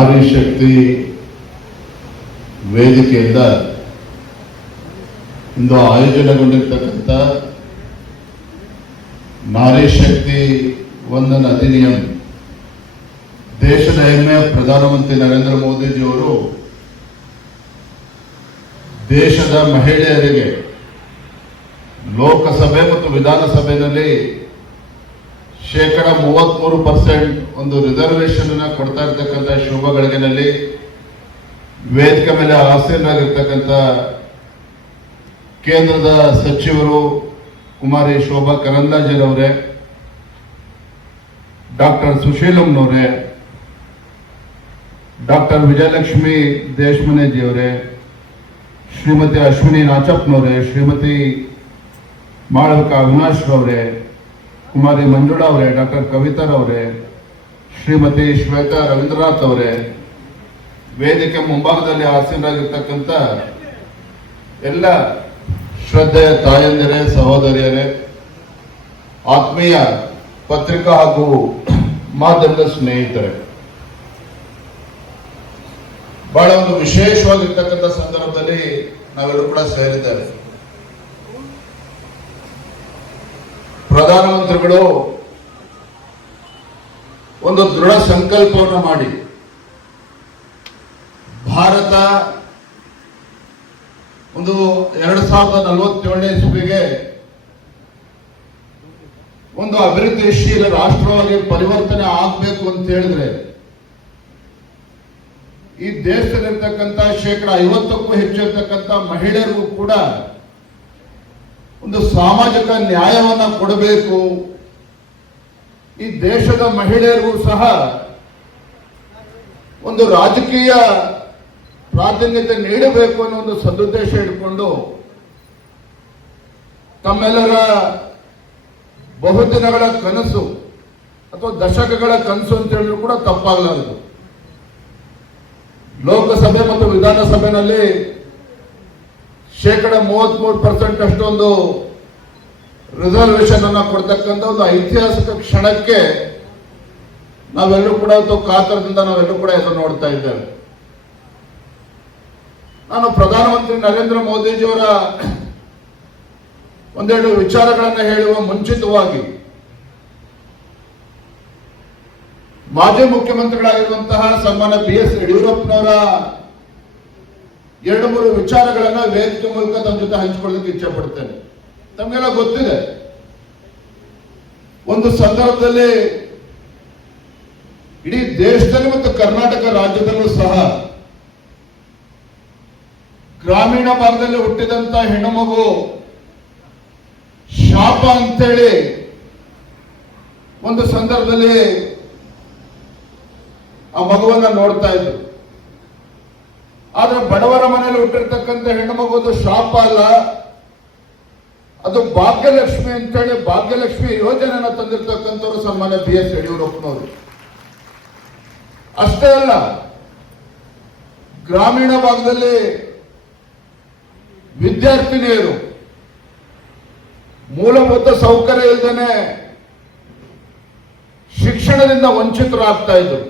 ನಾರಿ ಶಕ್ತಿ ವೇದಿಕೆಯಿಂದ ಇಂದು ಆಯೋಜನೆಗೊಂಡಿರ್ತಕ್ಕಂಥ ನಾರಿ ಶಕ್ತಿ ವಂದನ ಅಧಿನಿಯಂ ದೇಶದ ಹೆಮ್ಮೆಯ ಪ್ರಧಾನಮಂತ್ರಿ ನರೇಂದ್ರ ಮೋದಿಜಿಯವರು ದೇಶದ ಮಹಿಳೆಯರಿಗೆ ಲೋಕಸಭೆ ಮತ್ತು ವಿಧಾನಸಭೆಯಲ್ಲಿ 33% ಒಂದು ರಿಸರ್ವೇಶನ್ ಅನ್ನು ಕೊಡ್ತಾ ಇರ್ತಕ್ಕಂಥ ಶುಭ ಗಳಿಗೆನಲ್ಲಿ ವೇದಿಕೆ ಮೇಲೆ ಆಸೀನರಾಗಿರ್ತಕ್ಕಂಥ ಕೇಂದ್ರದ ಸಚಿವರು ಕುಮಾರಿ ಶೋಭಾ ಕರಂದ್ಲಾಜೆರವರೇ, ಡಾಕ್ಟರ್ ಸುಶೀಲಮ್ನವರೇ, ಡಾಕ್ಟರ್ ವಿಜಯಲಕ್ಷ್ಮಿ ದೇಶಮನೆಜಿಯವರೇ, ಶ್ರೀಮತಿ ಅಶ್ವಿನಿ ನಾಚಪ್ಪನವರೇ, ಶ್ರೀಮತಿ ಮಾಳವಿಕಾ ಅವಿನಾಶ್ ರವರೇ, ಕುಮಾರಿ ಮಂಜುಳಾ ಅವರೇ, ಡಾಕ್ಟರ್ ಕವಿತಾರವರೇ, ಶ್ರೀಮತಿ ಶ್ವೇತಾ ರವೀಂದ್ರನಾಥ್ ಅವರೇ, ವೇದಿಕೆ ಮುಂಭಾಗದಲ್ಲಿ ಆಸೀನರಾಗಿರ್ತಕ್ಕಂಥ ಎಲ್ಲ ಶ್ರದ್ಧೆಯ ತಾಯಂದಿರೇ, ಸಹೋದರಿಯರೇ, ಆತ್ಮೀಯ ಪತ್ರಿಕಾ ಹಾಗೂ ಮಾಧ್ಯಮದ ಸ್ನೇಹಿತರೆ, ಬಹಳ ಒಂದು ವಿಶೇಷವಾಗಿರ್ತಕ್ಕಂಥ ಸಂದರ್ಭದಲ್ಲಿ ನಾವೆಲ್ಲರೂ ಕೂಡ ಸೇರಿದ್ದೇವೆ. ಪ್ರಧಾನಮಂತ್ರಿಗಳು ಒಂದು ದೃಢ ಸಂಕಲ್ಪವನ್ನು ಮಾಡಿ ಭಾರತ ಒಂದು 2047ನೇ ಇಸ್ವಿಗೆ ಒಂದು ಅಭಿವೃದ್ಧಿಶೀಲ ರಾಷ್ಟ್ರವಾಗಿ ಪರಿವರ್ತನೆ ಆಗಬೇಕು ಅಂತ ಹೇಳಿದ್ರೆ ಈ ದೇಶದಲ್ಲಿರ್ತಕ್ಕಂಥ 50%ಕ್ಕೂ ಹೆಚ್ಚು ಇರ್ತಕ್ಕಂಥ ಮಹಿಳೆಯರಿಗೂ ಕೂಡ ಒಂದು ಸಾಮಾಜಿಕ ನ್ಯಾಯವನ್ನ ಕೊಡಬೇಕು. ಈ ದೇಶದ ಮಹಿಳೆಯರಿಗೂ ಸಹ ಒಂದು ರಾಜಕೀಯ ಪ್ರಾಧಾನ್ಯತೆ ನೀಡಬೇಕು ಅನ್ನೋ ಒಂದು ಸದುದ್ದೇಶ ಇಟ್ಕೊಂಡು ತಮ್ಮೆಲ್ಲರ ಬಹುದಿನಗಳ ಕನಸು ಅಥವಾ ದಶಕಗಳ ಕನಸು ಅಂತ ಹೇಳಿದ್ರು ಕೂಡ ತಪ್ಪಾಗಲಾರದು. ಲೋಕಸಭೆ ಮತ್ತು ವಿಧಾನಸಭೆಯಲ್ಲಿ 33% ಅಷ್ಟೊಂದು ರಿಸರ್ವೇಶನ್ ಅನ್ನ ಕೊಡ್ತಕ್ಕಂಥ ಒಂದು ಐತಿಹಾಸಿಕ ಕ್ಷಣಕ್ಕೆ ನಾವೆಲ್ಲರೂ ಕೂಡ ಕಾತರದಿಂದ ನಾವೆಲ್ಲರೂ ಕೂಡ ಎದುರು ನೋಡ್ತಾ ಇದ್ದೇವೆ. ನಾನು ಪ್ರಧಾನಮಂತ್ರಿ ನರೇಂದ್ರ ಮೋದಿಜಿಯವರ ಒಂದೆರಡು ವಿಚಾರಗಳನ್ನು ಹೇಳುವ ಮುಂಚಿತವಾಗಿ ಮಾಜಿ ಮುಖ್ಯಮಂತ್ರಿಗಳಾಗಿರುವಂತಹ ಸನ್ಮಾನ್ಯ BS ಯಡಿಯೂರಪ್ಪನವರ 2-3 ವಿಚಾರಗಳನ್ನ ವೇದಿಕೆ ಮೂಲಕ ತಮ್ಮ ಜೊತೆ ಹಂಚಿಕೊಳ್ಳಕ್ಕೆ ಇಚ್ಛೆ ಪಡ್ತೇನೆ. ತಮಗೆಲ್ಲ ಗೊತ್ತಿದೆ, ಒಂದು ಸಂದರ್ಭದಲ್ಲಿ ಇಡೀ ದೇಶದಲ್ಲಿ ಮತ್ತು ಕರ್ನಾಟಕ ರಾಜ್ಯದಲ್ಲೂ ಸಹ ಗ್ರಾಮೀಣ ಭಾಗದಲ್ಲಿ ಹುಟ್ಟಿದಂತ ಹೆಣ್ಣುಮಗು ಶಾಪ ಅಂತೇಳಿ ಒಂದು ಸಂದರ್ಭದಲ್ಲಿ ಆ ಮಗುವನ್ನ ನೋಡ್ತಾ ಇದ್ರು. ಆದ್ರೆ ಬಡವರ ಮನೆಯಲ್ಲಿ ಹುಟ್ಟಿರ್ತಕ್ಕಂಥ ಹೆಣ್ಣು ಮಗುವುದು ಶಾಪ ಅಲ್ಲ, ಅದು ಭಾಗ್ಯಲಕ್ಷ್ಮಿ ಅಂತೇಳಿ ಭಾಗ್ಯಲಕ್ಷ್ಮಿ ಯೋಜನೆಯನ್ನ ತಂದಿರ್ತಕ್ಕಂಥವ್ರು ಸನ್ಮಾನ್ಯ BS ಯಡಿಯೂರಪ್ಪನವರು. ಅಷ್ಟೇ ಅಲ್ಲ, ಗ್ರಾಮೀಣ ಭಾಗದಲ್ಲಿ ವಿದ್ಯಾರ್ಥಿನಿಯರು ಮೂಲಭೂತ ಸೌಕರ್ಯ ಇಲ್ಲದೇನೆ ಶಿಕ್ಷಣದಿಂದ ವಂಚಿತರಾಗ್ತಾ ಇದ್ರು.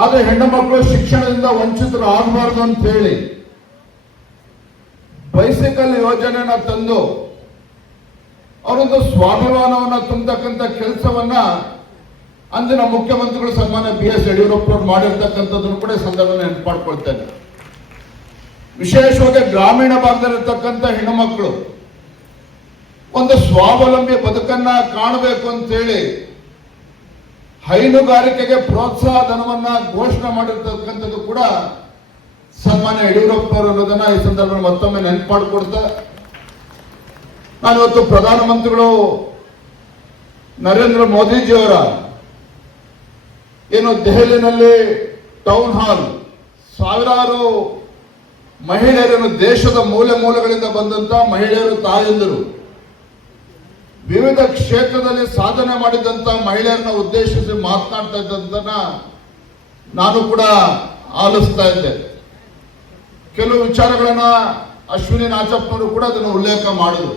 ಆದ್ರೆ ಹೆಣ್ಣು ಮಕ್ಕಳು ಶಿಕ್ಷಣದಿಂದ ವಂಚಿತರು ಆಗಬಾರ್ದು ಅಂತ ಹೇಳಿ ಬೈಸಿಕಲ್ ಯೋಜನೆಯನ್ನ ತಂದು ಅವರೊಂದು ಸ್ವಾಭಿಮಾನವನ್ನ ತುಂಬತಕ್ಕಂಥ ಕೆಲಸವನ್ನ ಅಂದಿನ ಮುಖ್ಯಮಂತ್ರಿಗಳು ಸನ್ಮಾನ್ಯ BS ಯಡಿಯೂರಪ್ಪನವರು ಮಾಡಿರ್ತಕ್ಕಂಥದ್ದನ್ನು ಕೂಡ ಸಂದರ್ಭ ನೆನಪು ಮಾಡ್ಕೊಳ್ತೇನೆ. ವಿಶೇಷವಾಗಿ ಗ್ರಾಮೀಣ ಭಾಗದಲ್ಲಿರ್ತಕ್ಕಂಥ ಹೆಣ್ಣು ಮಕ್ಕಳು ಒಂದು ಸ್ವಾವಲಂಬಿ ಬದುಕನ್ನ ಕಾಣಬೇಕು ಅಂತ ಹೇಳಿ ಹೈನುಗಾರಿಕೆಗೆ ಪ್ರೋತ್ಸಾಹ ಧನವನ್ನ ಘೋಷಣೆ ಮಾಡಿರ್ತಕ್ಕಂಥದ್ದು ಕೂಡ ಸನ್ಮಾನ್ಯ ಯಡಿಯೂರಪ್ಪನವರು ಅನ್ನೋದನ್ನ ಈ ಸಂದರ್ಭ ಮತ್ತೊಮ್ಮೆ ನೆನಪು ಮಾಡಿಕೊಡ್ತಾ, ನಾನಿವತ್ತು ಪ್ರಧಾನಮಂತ್ರಿಗಳು ನರೇಂದ್ರ ಮೋದಿಜಿಯವರ ಏನು ದೆಹಲಿನಲ್ಲಿ ಟೌನ್ ಹಾಲ್ ಸಾವಿರಾರು ಮಹಿಳೆಯರನ್ನು ದೇಶದ ಮೂಲೆ ಮೂಲೆಗಳಿಂದ ಬಂದಂತ ಮಹಿಳೆಯರು ತಾಯಂದಿರು ವಿವಿಧ ಕ್ಷೇತ್ರದಲ್ಲಿ ಸಾಧನೆ ಮಾಡಿದಂತ ಮಹಿಳೆಯರನ್ನ ಉದ್ದೇಶಿಸಿ ಮಾತನಾಡ್ತಾ ಇದ್ದಂತನ ನಾನು ಕೂಡ ಆಲಿಸ್ತಾ ಇದ್ದೆ. ಕೆಲವು ವಿಚಾರಗಳನ್ನ ಅಶ್ವಿನಿ ನಾಚಪ್ಪನವರು ಕೂಡ ಅದನ್ನು ಉಲ್ಲೇಖ ಮಾಡಿದ್ರು.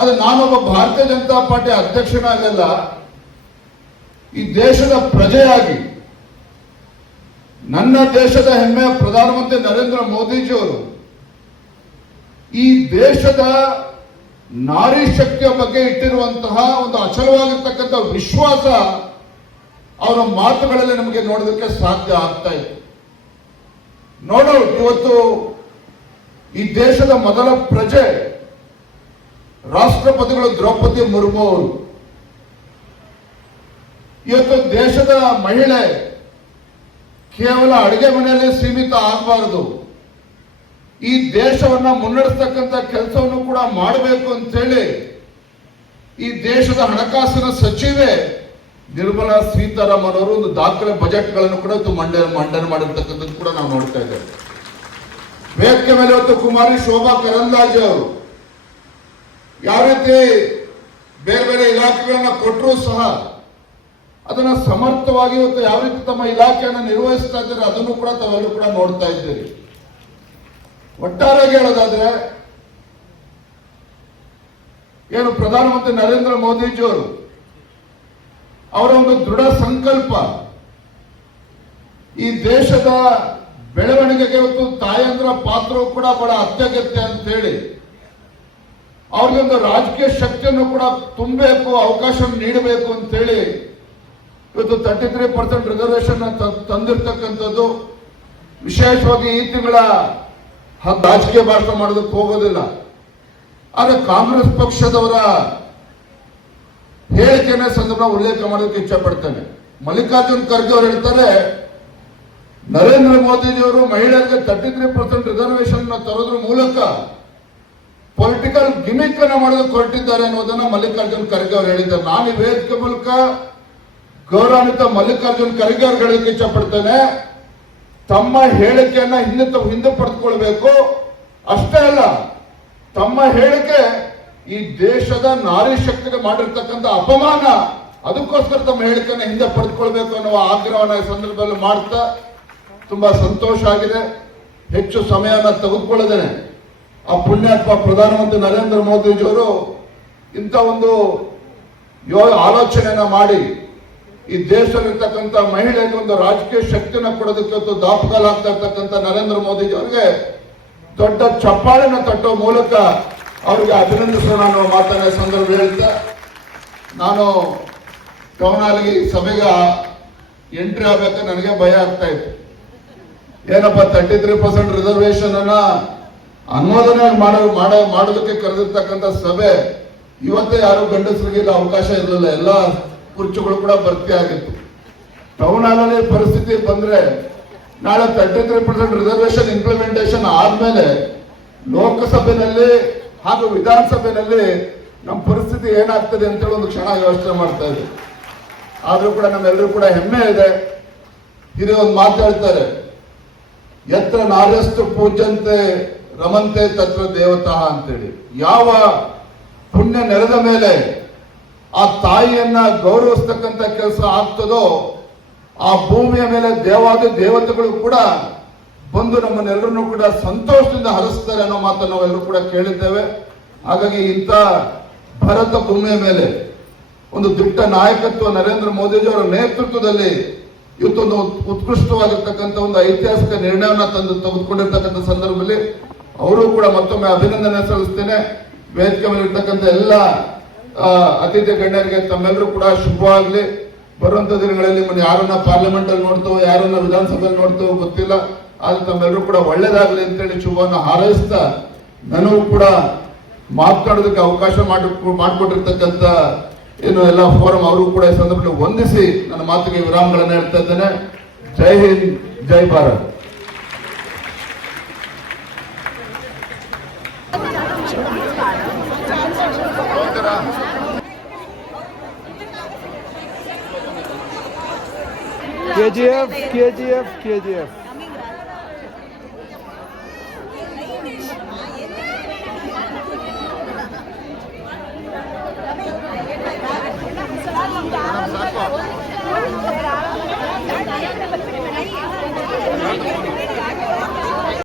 ಅದು ನಾನೊಬ್ಬ ಭಾರತೀಯ ಜನತಾ ಪಾರ್ಟಿ ಅಧ್ಯಕ್ಷನಾಗಲ್ಲ, ಈ ದೇಶದ ಪ್ರಜೆಯಾಗಿ ನನ್ನ ದೇಶದ ಹೆಮ್ಮೆಯ ಪ್ರಧಾನಮಂತ್ರಿ ನರೇಂದ್ರ ಮೋದಿಜಿಯವರು ಈ ದೇಶದ ನಾರಿ ಶಕ್ತಿಯ ಬಗ್ಗೆ ಇಟ್ಟಿರುವಂತಹ ಒಂದು ಅಚಲವಾಗಿರ್ತಕ್ಕಂಥ ವಿಶ್ವಾಸ ಅವರ ಮಾತುಗಳಲ್ಲಿ ನಮಗೆ ನೋಡೋದಕ್ಕೆ ಸಾಧ್ಯ ಆಗ್ತಾ ಇತ್ತು. ಇವತ್ತು ಈ ದೇಶದ ಮೊದಲ ಪ್ರಜೆ ರಾಷ್ಟ್ರಪತಿಗಳು ದ್ರೌಪದಿ ಮುರ್ಮು ಅವರು. ಇವತ್ತು ದೇಶದ ಮಹಿಳೆ ಕೇವಲ ಅಡುಗೆ ಮನೆಯಲ್ಲಿ ಸೀಮಿತ ಆಗಬಾರದು, ಈ ದೇಶವನ್ನ ಮುನ್ನಡೆಸ್ತಕ್ಕಂಥ ಕೆಲಸವನ್ನು ಕೂಡ ಮಾಡಬೇಕು ಅಂತೇಳಿ ಈ ದೇಶದ ಹಣಕಾಸಿನ ಸಚಿವೆ ನಿರ್ಮಲಾ ಸೀತಾರಾಮನ್ ಅವರು ಒಂದು ದಾಖಲೆ ಬಜೆಟ್ಗಳನ್ನು ಕೂಡ ಮಂಡನೆ ಮಾಡಿರ್ತಕ್ಕಂಥದ್ದು ಕೂಡ ನಾವು ನೋಡ್ತಾ ಇದ್ದೇವೆ. ವೇದಿಕೆ ಮೇಲೆ ಇವತ್ತು ಕುಮಾರಿ ಶೋಭಾ ಕರಂದ್ಲಾಜೆ ಅವರು ಯಾವ ರೀತಿ ಬೇರೆ ಬೇರೆ ಇಲಾಖೆಗಳನ್ನ ಕೊಟ್ಟರೂ ಸಹ ಅದನ್ನ ಸಮರ್ಥವಾಗಿ ಇವತ್ತು ಯಾವ ರೀತಿ ತಮ್ಮ ಇಲಾಖೆಯನ್ನು ನಿರ್ವಹಿಸ್ತಾ ಇದ್ದಾರೆ ಅದನ್ನು ಕೂಡ ತಾವೆಲ್ಲರೂ ಕೂಡ ನೋಡ್ತಾ ಇದ್ದೀರಿ. ಒಟ್ಟಾರೆಯಾಗಿ ಹೇಳೋದಾದ್ರೆ ಏನು ಪ್ರಧಾನಮಂತ್ರಿ ನರೇಂದ್ರ ಮೋದಿಜಿಯವರು ಅವರ ಒಂದು ದೃಢ ಸಂಕಲ್ಪ ಈ ದೇಶದ ಬೆಳವಣಿಗೆಗೆ ಇವತ್ತು ತಾಯಂದ್ರ ಪಾತ್ರವು ಕೂಡ ಬಹಳ ಅತ್ಯಗತ್ಯ ಅಂತ ಹೇಳಿ ಅವ್ರಿಗೆ ಒಂದು ರಾಜಕೀಯ ಶಕ್ತಿಯನ್ನು ಕೂಡ ತುಂಬಬೇಕು, ಅವಕಾಶ ನೀಡಬೇಕು ಅಂತ ಹೇಳಿ ಇವತ್ತು 33% ರಿಸರ್ವೇಶನ್ ತಂದಿರ್ತಕ್ಕಂಥದ್ದು. ವಿಶೇಷವಾಗಿ ಈ ತಿಂಗಳ ರಾಜಕೀಯ ಭಾಷಣ ಮಾಡೋದಕ್ಕೆ ಹೋಗೋದಿಲ್ಲ, ಆದ್ರೆ ಕಾಂಗ್ರೆಸ್ ಪಕ್ಷದವರ ಹೇಳಿಕೆಯ ಸಂದರ್ಭ ಉಲ್ಲೇಖ ಮಾಡೋದಕ್ಕೆ ಇಚ್ಛೆ ಪಡ್ತೇನೆ. ಮಲ್ಲಿಕಾರ್ಜುನ್ ಖರ್ಗೆ ಅವರು ಹೇಳ್ತಾರೆ, ನರೇಂದ್ರ ಮೋದಿಜಿಯವರು ಮಹಿಳೆಯರಿಗೆ 33% ರಿಸರ್ವೇಶನ್ ತರೋದ್ರ ಮೂಲಕ ಪೊಲಿಟಿಕಲ್ ಗಿಮಿಕ್ ಅನ್ನ ಮಾಡೋದಕ್ಕೆ ಹೊರಟಿದ್ದಾರೆ ಅನ್ನೋದನ್ನ ಮಲ್ಲಿಕಾರ್ಜುನ್ ಖರ್ಗೆ ಅವರು ಹೇಳಿದ್ದಾರೆ. ನಾನು ಈ ವೇದಿಕೆ ಮೂಲಕ ಗೌರವಾನ್ವಿತ ಮಲ್ಲಿಕಾರ್ಜುನ್ ಖರ್ಗೆ ಅವರು ಹೇಳಲಿಕ್ಕೆ ಇಚ್ಛೆ ಪಡ್ತೇನೆ, ತಮ್ಮ ಹೇಳಿಕೆಯನ್ನ ಹಿಂದೆ ಪಡೆದುಕೊಳ್ಬೇಕು. ಅಷ್ಟೇ ಅಲ್ಲ, ತಮ್ಮ ಹೇಳಿಕೆ ಈ ದೇಶದ ನಾರಿ ಶಕ್ತಿಗೆ ಮಾಡಿರ್ತಕ್ಕಂಥ ಅಪಮಾನ, ಅದಕ್ಕೋಸ್ಕರ ತಮ್ಮ ಹೇಳಿಕೆಯನ್ನು ಹಿಂದೆ ಪಡೆದುಕೊಳ್ಬೇಕು ಅನ್ನುವ ಆಗ್ರಹವನ್ನು ಈ ಸಂದರ್ಭದಲ್ಲಿ ಮಾಡ್ತಾ ತುಂಬಾ ಸಂತೋಷ ಆಗಿದೆ. ಹೆಚ್ಚು ಸಮಯನ ತೆಗೆದುಕೊಳ್ಳದೇನೆ ಆ ಪುಣ್ಯಾತ್ಮ ಪ್ರಧಾನಮಂತ್ರಿ ನರೇಂದ್ರ ಮೋದಿಜಿಯವರು ಇಂಥ ಒಂದು ಆಲೋಚನೆಯನ್ನ ಮಾಡಿ ಈ ದೇಶದಲ್ಲಿರ್ತಕ್ಕಂಥ ಮಹಿಳೆಗೆ ಒಂದು ರಾಜಕೀಯ ಶಕ್ತಿನ ಕೊಡೋದಕ್ಕೆ ಇವತ್ತು ದಾಪುಗಾಲಾಗ್ತಾ ಇರ್ತಕ್ಕಂಥ ನರೇಂದ್ರ ಮೋದಿಜಿ ಅವರಿಗೆ ದೊಡ್ಡ ಚಪ್ಪಾಳೆನ ತಟ್ಟುವ ಮೂಲಕ ಅವರಿಗೆ ಅಭಿನಂದಿಸೋಣ ಅನ್ನೋ ಮಾತನ್ನ ಸಂದರ್ಭ ಹೇಳ್ತಾ, ನಾನು ಟೌನ್ ಹಾಲ್ಗೆ ಸಭೆಗೆ ಎಂಟ್ರಿ ಆಗ್ಬೇಕಾದ್ರೆ ನನಗೆ ಭಯ ಆಗ್ತಾ ಇತ್ತು. ಏನಪ್ಪ 33% ರಿಸರ್ವೇಶನ್ ಅನ್ನ ಅನುಮೋದನೆ ಮಾಡೋದಕ್ಕೆ ಕರೆದಿರ್ತಕ್ಕಂಥ ಸಭೆ, ಇವತ್ತೇ ಯಾರು ಗಂಡಸರಿಗೆ ಅವಕಾಶ ಇರಲಿಲ್ಲ, ಎಲ್ಲ ಕುರ್ಚಿಗಳು ಕೂಡ ಭರ್ತಿ ಆಗಿತ್ತು. ಟೌನ್ ಹಾಲಲ್ಲಿ ಪರಿಸ್ಥಿತಿ ಬಂದ್ರೆ ನಾಳೆ 33% ರಿಸರ್ವೇಶನ್ ಇಂಪ್ಲಿಮೆಂಟೇಷನ್ ಆದ್ಮೇಲೆ ಲೋಕಸಭೆಯಲ್ಲಿ ಹಾಗೂ ವಿಧಾನಸಭೆಯಲ್ಲಿ ನಮ್ಮ ಪರಿಸ್ಥಿತಿ ಏನಾಗ್ತದೆ ಅಂತೇಳಿ ಒಂದು ಕ್ಷಣ ಯೋಚನೆ ಮಾಡ್ತಾ ಇದೆ. ಆದ್ರೂ ಕೂಡ ನಮ್ಮೆಲ್ಲರೂ ಕೂಡ ಹೆಮ್ಮೆ ಇದೆ. ಹಿರಿಯ ಒಂದು ಮಾತು ಹೇಳ್ತಾರೆ, ಯತ್ರ ನಾರ್ಯಸ್ತು ಪೂಜ್ಯಂತೆ ರಮಂತೆ ತತ್ರ ದೇವತಾ ಅಂತೇಳಿ. ಯಾವ ಪುಣ್ಯ ನೆಲದ ಮೇಲೆ ಆ ತಾಯಿಯನ್ನ ಗೌರವಿಸ್ತಕ್ಕಂಥ ಕೆಲಸ ಆಗ್ತದೋ ಆ ಭೂಮಿಯ ಮೇಲೆ ದೇವಾದಿ ದೇವತೆಗಳು ಕೂಡ ಬಂದು ನಮ್ಮನ್ನೆಲ್ಲರನ್ನು ಕೂಡ ಸಂತೋಷದಿಂದ ಹರಿಸ್ತಾರೆ ಅನ್ನೋ ಮಾತನ್ನು ನಾವೆಲ್ಲರೂ ಕೂಡ ಕೇಳಿದ್ದೇವೆ. ಹಾಗಾಗಿ ಇಂಥ ಭಾರತ ಭೂಮಿಯ ಮೇಲೆ ಒಂದು ದಿಟ್ಟ ನಾಯಕತ್ವ ನರೇಂದ್ರ ಮೋದಿಜಿ ಅವರ ನೇತೃತ್ವದಲ್ಲಿ ಇವತ್ತೊಂದು ಉತ್ಕೃಷ್ಟವಾಗಿರ್ತಕ್ಕಂಥ ಒಂದು ಐತಿಹಾಸಿಕ ನಿರ್ಣಯವನ್ನ ತೆಗೆದುಕೊಂಡಿರ್ತಕ್ಕಂಥ ಸಂದರ್ಭದಲ್ಲಿ ಅವರು ಕೂಡ ಮತ್ತೊಮ್ಮೆ ಅಭಿನಂದನೆ ಸಲ್ಲಿಸ್ತೇನೆ. ವೇದಿಕೆ ಮೇಲೆ ಇರ್ತಕ್ಕಂಥ ಎಲ್ಲ ಅತಿಥಿ ಗಣ್ಯರಿಗೆ ತಮ್ಮೆಲ್ಲರೂ ಕೂಡ ಶುಭವಾಗಲಿ. ಬರುವಂತ ದಿನಗಳಲ್ಲಿ ಯಾರನ್ನ ಪಾರ್ಲಿಮೆಂಟ್ ಅಲ್ಲಿ ನೋಡ್ತೇವೋ ಯಾರನ್ನ ವಿಧಾನಸಭೆಯಲ್ಲಿ ನೋಡ್ತೇವೋ ಗೊತ್ತಿಲ್ಲ, ಆದ್ರೆ ತಮ್ಮೆಲ್ಲರೂ ಕೂಡ ಒಳ್ಳೇದಾಗಲಿ ಅಂತೇಳಿ ಶುಭವನ್ನು ಹಾರೈಸ್ತಾ, ನನಗೂ ಕೂಡ ಮಾತನಾಡೋದಕ್ಕೆ ಅವಕಾಶ ಮಾಡಿಕೊಟ್ಟಿರ್ತಕ್ಕಂಥ ಏನು ಎಲ್ಲ ಫೋರಂ ಅವರು ಕೂಡ ಈ ಸಂದರ್ಭದಲ್ಲಿ ವಂದಿಸಿ ನನ್ನ ಮಾತಿಗೆ ವಿರಾಮಗಳನ್ನು ಹೇಳ್ತಾ ಇದ್ದೇನೆ. ಜೈ ಹಿಂದ್, ಜೈ ಭಾರತ್. KGF, KGF, KGF.